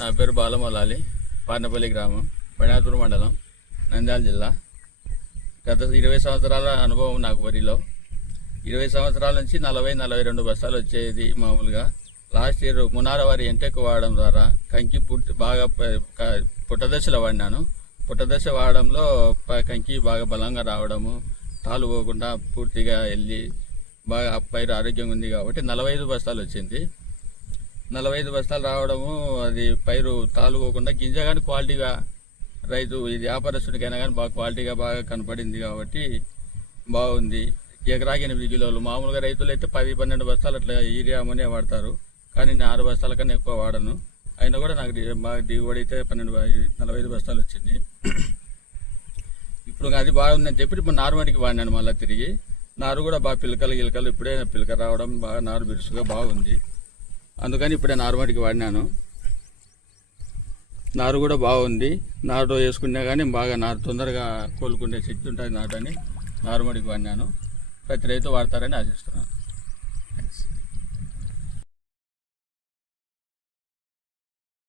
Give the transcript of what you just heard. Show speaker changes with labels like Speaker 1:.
Speaker 1: నా పేరు బాలమలాలి పార్నపల్లి గ్రామం పణాతూరు మండలం నంద్యాల జిల్లా గత ఇరవై సంవత్సరాల అనుభవం నాకు వరిలో ఇరవై సంవత్సరాల నుంచి నలభై నలభై రెండు బస్తాలు వచ్చేది మామూలుగా లాస్ట్ ఇయర్ మునార వారి ఎంటెక్ వాడడం ద్వారా కంకి పుట్టి బాగా పుట్టదశలో వాడినాను పుట్టదశ వాడడంలో కంకి బాగా బలంగా రావడము తాలు పోకుండా పూర్తిగా వెళ్ళి బాగా పైరు ఆరోగ్యంగా ఉంది కాబట్టి నలభై ఐదు బస్తాలు వచ్చింది నలభై ఐదు బస్తాలు రావడము అది పైరు తాలుకోకుండా గింజ కానీ క్వాలిటీగా రైతు ఇది వ్యాపారస్తుడికైనా కానీ బాగా క్వాలిటీగా బాగా కనపడింది కాబట్టి బాగుంది ఎకరాకి ఎనిమిది కిలోలు మామూలుగా రైతులు అయితే పది పన్నెండు బస్తాలు అట్లా యూరియా అమ్మనే వాడతారు కానీ నేను ఆరు బస్తాల కన్నా ఎక్కువ వాడను అయినా కూడా నాకు బాగా దిగుబడి అయితే పన్నెండు నలభై ఐదు బస్తాలు వచ్చింది ఇప్పుడు అది బాగుందని చెప్పి ఇప్పుడు వంటికి వాడినాను మళ్ళీ తిరిగి నారు కూడా బాగా పిలకలు గిలకలు ఇప్పుడే పిలక రావడం బాగా నారు బిరుసుగా బాగుంది అందుకని ఇప్పుడే నార్మల్కి వాడినాను నారు కూడా బాగుంది నారు వేసుకున్నా కానీ బాగా నారు తొందరగా కోలుకునే శక్తి ఉంటుంది నాటని నారుమడికి వాడినాను ప్రతి రైతు వాడతారని ఆశిస్తున్నాను